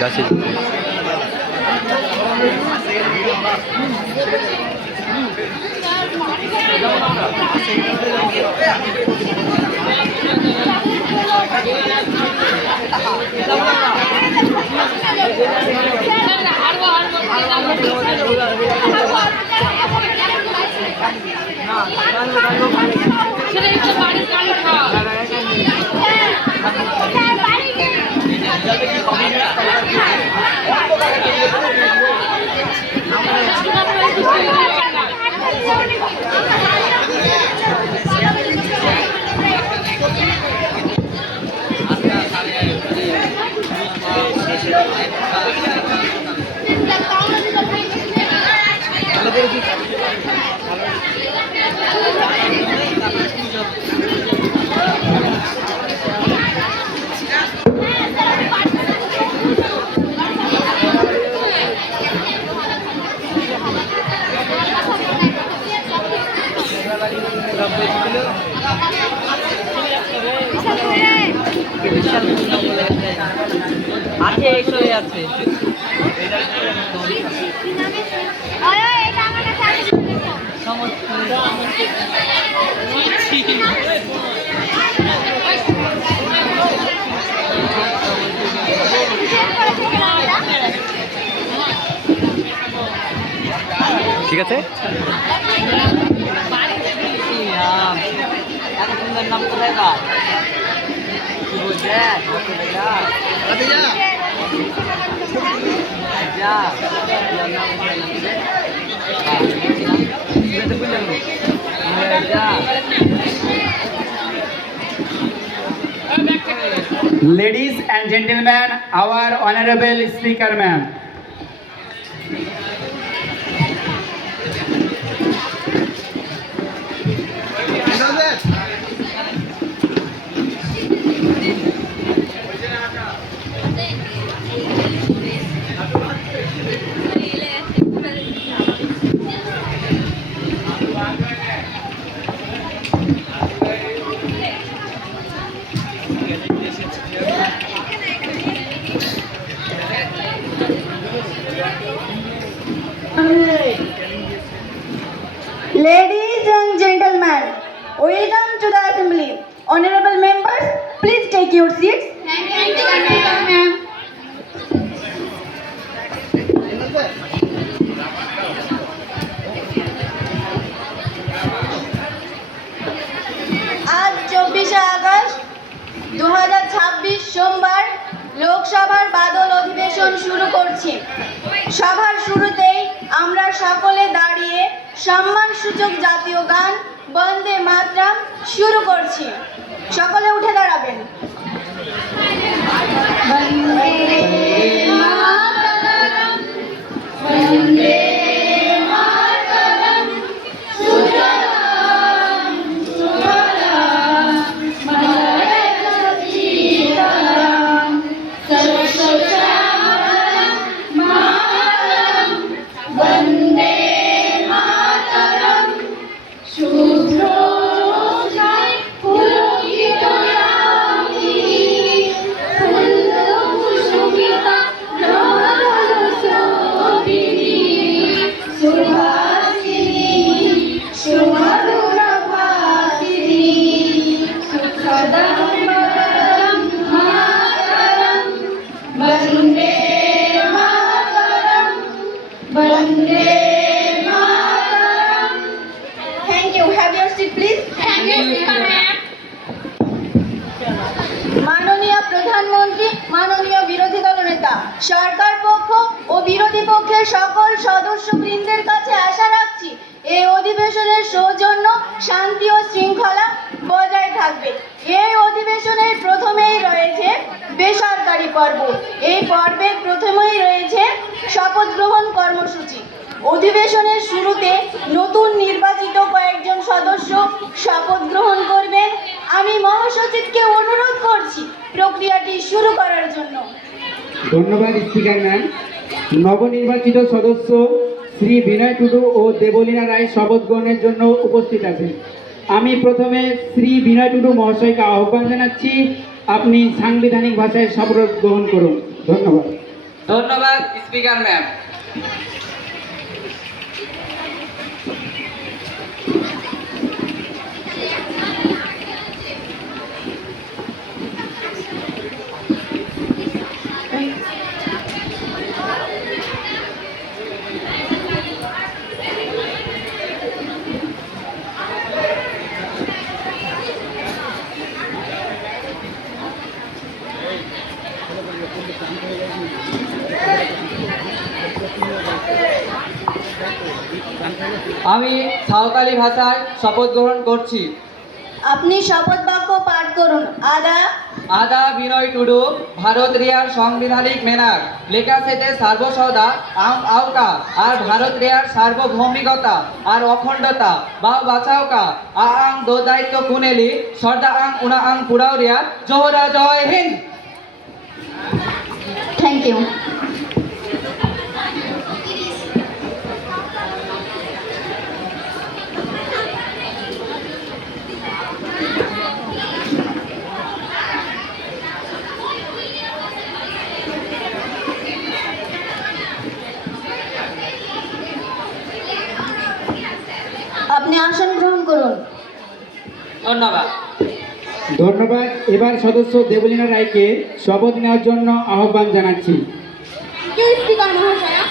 গাছে আছে এগুলোই আছে। ঠিক আছে, নাম কোথায় বা Ladies and gentlemen, our honorable speaker ma'am. Ladies and gentlemen, welcome to the assembly. Honorable members, please take your seats. Thank you, ma'am. आज 24 আগস্ট 2026 সোমবার লোকসভার বাদল অধিবেশন শুরু করছি। সভার শুরুতেই আমরা সকলে দাঁড়িয়ে সম্মানসূচক জাতীয় গান বন্দে মাতরম শুরু করছি। সকলে উঠে দাঁড়াবেন। বন্দে মাতরম, বন্দে মাতরম, সুজলাম সুফলাম মলয়জশীতলাম শস্যশ্যামলাম মাতরম, বন্দে মাতরম। শুভ্রোজ্জ্বল পুলকিত রাত্রি, ফুল্লকুসুমিতা নবরসোভিনী, সুহাসিনী সুমধুরভাষিনী, সুখদম বরদম মাতরম, বন্দে মাতরম, বন্দে মাতরম। Thank you. Have your seat, please. Thank you, ma'am. মাননীয় প্রধানমন্ত্রী, মাননীয় বিরোধী দলনেতা, সরকার পক্ষ ও বিরোধী পক্ষের সকল সদস্যবৃন্দের কাছে আশা রাখছি এই অধিবেশনের সৌজন্য, শান্তি ও শৃঙ্খলা বজায় থাকবে। এই অধিবেশনের প্রথমেই রয়েছে বেসরকারি পর্ব। এই পর্বের প্রথমেই রয়েছে শপথ গ্রহণ কর্মসূচি। অধিবেশনের শুরুতে নতুন নির্বাচিত কয়েকজন সদস্য শপথ গ্রহণ করবেন। আমি মহাসচিবকে অনুরোধ করছি প্রক্রিয়াটি শুরু করার জন্য। ধন্যবাদ স্পিকার ম্যাম। নবনির্বাচিত সদস্য শ্রী বিনয় টুডু ও দেবলীনা রায় শপথ গ্রহণের জন্য উপস্থিত আছেন। আমি প্রথমে শ্রী বিনয় টুডু মহাশয়কে আহ্বান জানাচ্ছি, আপনি সাংবিধানিক ভাষায় শপথ গ্রহণ করুন। ধন্যবাদ। ধন্যবাদ স্পিকার ম্যাম। আমি সাঁওতালি ভাষায় শপথ গ্রহণ করছি। আপনি শপথ বাক্য পাঠ করুন। আদা আদা বিনয় টুডু ভারত রিয়ার সাংবিধানিক মেনার লেখা সেটে সর্বসদা আউকা আর ভারত রিয়ার সার্বভৌমিকতা আর অখণ্ডতা বা বাঁচাওকা আং দো দায়িত্ব কুনেলি সর্দা আং উনা আং পুরাও রিয়া জোহরা জয় হিন্দ। Thank you. আপনি আসন গ্রহণ করুন। ধন্যবাদ। ধন্যবাদ। এবার সদস্য দেবলীনা রায়কে শপথ নেওয়ার জন্য আহ্বান জানাচ্ছি। স্পিকার মহাশয়া,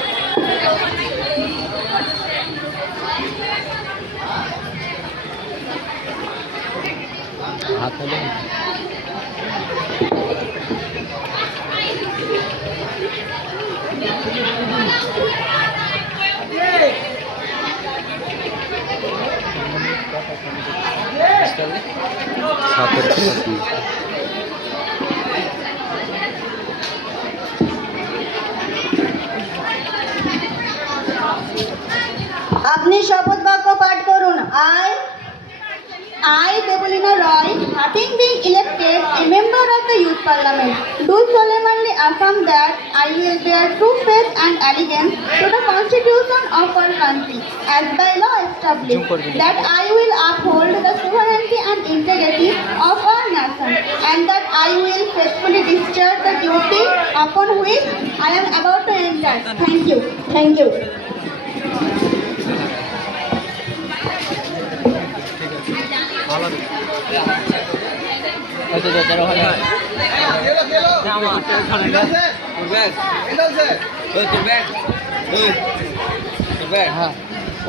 আপনি শপথ বাক্য পাঠ করুন। I, Debolina Roy, having been elected a member of the Youth Parliament, do solemnly affirm that I will bear true faith and allegiance to the Constitution of our country, as by law established, that I will uphold the sovereignty and integrity of our nation, and that I will faithfully discharge the duty upon which I am about to enter. Thank you. Thank you.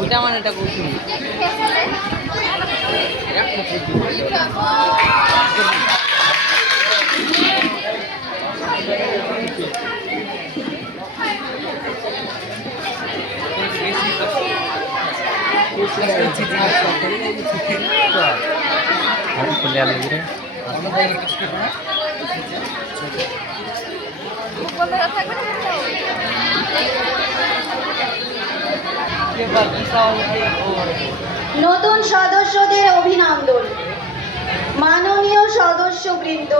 ওটা মানে এটা করছি। নতুন সদস্যদের অভিনন্দন। মাননীয় সদস্যবৃন্দ,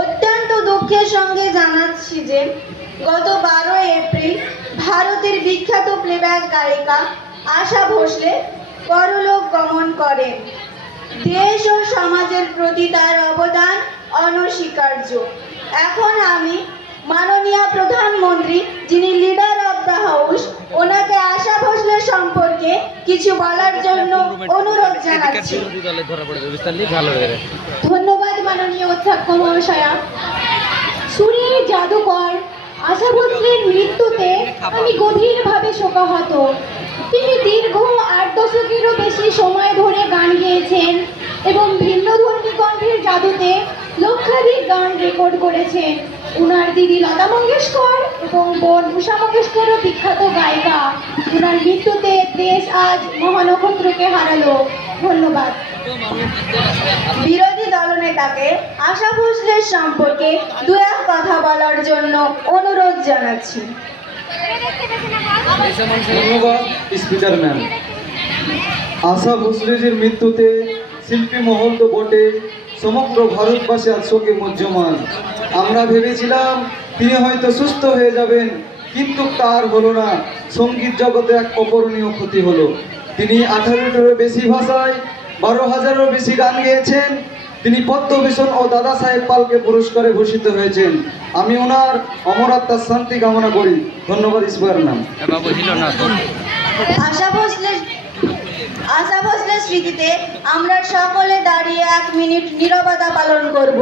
অত্যন্ত দুঃখের সঙ্গে জানাচ্ছি যে গত 12 এপ্রিল ভারতের বিখ্যাত প্লেব্যাক গায়িকা আশা ভোসলে পরলোক গমন করেন। দেশ ও সমাজের প্রতি তার অবদান অনস্বীকার্য। এখন আমি মাননীয় প্রধানমন্ত্রী, যিনি লিডার অব দ্য হাউস, ওনাকে আশা ভোসলে সম্পর্কে কিছু বলার জন্য অনুরোধ জানাচ্ছি। ধন্যবাদ মাননীয় অধ্যক্ষ মহাশয়া। সুরের জাদুকর আশা ভোসলের মৃত্যুতে আমি গভীরভাবে শোকাহত। তিনি দীর্ঘ 8 দশকেরও বেশি সময় ধরে গান গেয়েছেন এবং ভিন্নধর্মী কণ্ঠের জাদুতে লক্ষাধিক গান রেকর্ড করেছেন। উনার দিদি লতা মঙ্গেশকর এবং বোন উষা মঙ্গেশকরও বিখ্যাত গায়িকা। উনার মৃত্যুতে দেশ আজ মহানক্ষত্রকে হারালো। ধন্যবাদ। বিরোধী দলনেতাকে আশা ভোসলের সম্পর্কে দু এক কথা বলার জন্য অনুরোধ জানাচ্ছি। ধন্যবাদ স্পিকার ম্যাম। আশা ভোসলেজির মৃত্যুতে শিল্পী মহল তো বটে, সমগ্র ভারতবাসী আজ শোকে মুহ্যমান। আমরা ভেবেছিলাম তিনি হয়তো সুস্থ হয়ে যাবেন, কিন্তু তার হলো না। সঙ্গীত জগতে এক অপূরণীয় ক্ষতি হলো। তিনি 18টারও বেশি ভাষায় 12,000-এরও বেশি গান গেয়েছেন। তিনি পদ্মভূষণ ও দাদা সাহেব ফালকে পুরস্কারে ভূষিত হয়েছেন। আমি ওনার অমর আত্মার শান্তি কামনা করি। ধন্যবাদ। Speaker ma'am. আশা ভোসলের স্মৃতিতে আমরা সকলে দাঁড়িয়ে 1 মিনিট নীরবতা পালন করব।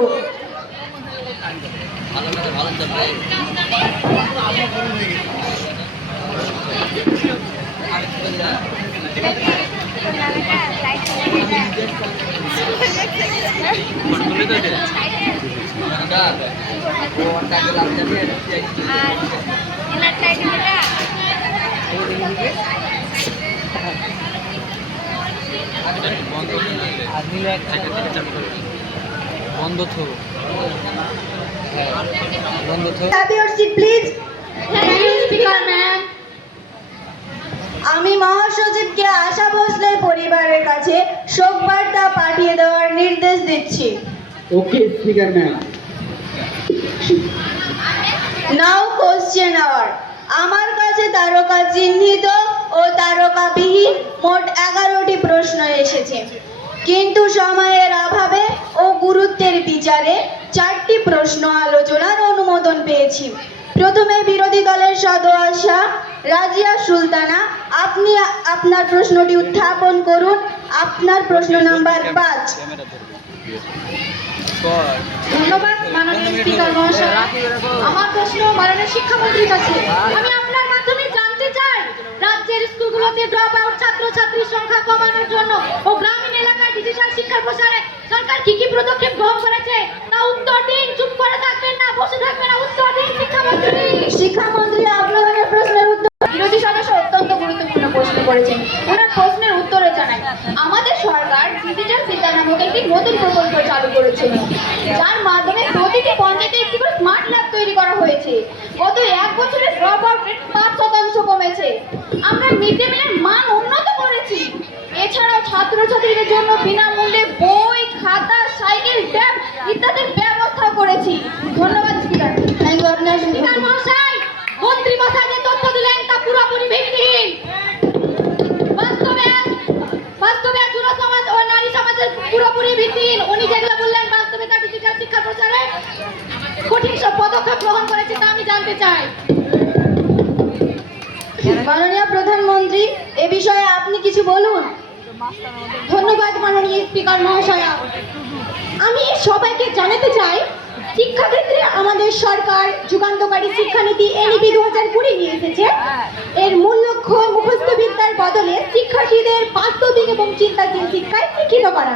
Have your seat, please. Thank you, Speaker ma'am. আমি মহাসচিবকে আশা ভোসলের পরিবারের কাছে শোক বার্তা পাঠিয়ে দেওয়ার নির্দেশ দিচ্ছি। ওকে speaker ma'am. Now question hour. আমার কাছে তারকা চিহ্নিত ও তারকাবিহীন মোট 11টি প্রশ্ন এসেছে, কিন্তু সময়ের অভাবে ও গুরুত্বের বিচারে 4টি প্রশ্ন আলোচনার অনুমোদন পেয়েছি। প্রথমে বিরোধী দলের সদস্যা রাজিয়া সুলতানা, আপনি আপনার প্রশ্নটি উত্থাপন করুন। আপনার প্রশ্ন নাম্বার 5। ধন্যবাদ মাননীয় স্পিকার মহাশয়। আমার প্রশ্ন মাননীয় শিক্ষামন্ত্রীর কাছে। আমি আপনার মাধ্যমে জানতে চাই, রাজ্যের স্কুলগুলোতে ড্রপ আউট ছাত্রছাত্রীর সংখ্যা কমানোর জন্য ও গ্রামীণ এলাকায় ডিজিটাল শিক্ষার প্রসারে সরকার কি কি পদক্ষেপ গ্রহণ করেছে তা উত্তর দিন। চুপ করে থাকবেন না, বসে থাকবেন না, উত্তর দিন শিক্ষামন্ত্রী। শিক্ষামন্ত্রী আপনাদের প্রশ্নের উত্তর। বিরোধী সদস্য অত্যন্ত গুরুত্বপূর্ণ প্রশ্ন করেছেন, ওনার প্রশ্নের উত্তরে জানাই। আমাদের সরকার ডিজিটাল বিদ্যা নামক একটি নতুন প্রকল্প চালু করেছে, যার মাধ্যমে প্রতিটি পঞ্চায়েতে একটি করে স্মার্ট ল্যাব তৈরি করা হয়েছে। গত 1 বছরে ড্রপ আউট রেট 5% কমেছে। আমরা মিড ডে মিলের মান উন্নত করেছি। এছাড়াও ছাত্রছাত্রীদের জন্য বিনামূল্যে বই, খাতা, সাইকেল, ট্যাব ইত্যাদির ব্যবস্থা করেছি। ধন্যবাদ স্পিকার। থ্যাংক ইউ আপনার স্পিকার মহাশয়। মন্ত্রী মশাই যে তথ্য দিলেন তা পুরোপুরি ভিত্তিহীন। বাস্তবে যুব সমাজ ও নারী সমাজের পুরোপুরি ভিত্তিহীন। উনি যেগুলো বললেন বাস্তবে তা ডিজিটাল শিক্ষা প্রচারে কঠিন সব পদক্ষেপ গ্রহণ করেছে তা আমি জানতে চাই। মাননীয় প্রধানমন্ত্রী, এ বিষয়ে আপনি কিছু বলুন। ধন্যবাদ মাননীয় স্পিকার মহাশয়া। আমি সবাইকে জানাতে চাই, শিক্ষাক্ষেত্রে আমাদের সরকার যুগান্তকারী শিক্ষানীতি এনইপি 2020 নিয়ে এসেছে। এর মূল লক্ষ্য মুখস্থ বিদ্যার বদলে শিক্ষার্থীদের বাস্তবিক এবং চিন্তাশীল শিক্ষায় শিক্ষিত করা।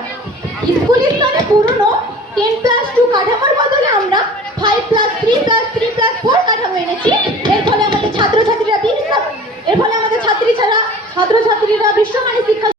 স্কুল স্তরে পুরনো 10+2 কাঠামোর বদলে আমরা 5+3+3+4 কাঠামো এনেছি। এর ফলে আমাদের ছাত্রছাত্রীরা বিশ্বমানের শিক্ষা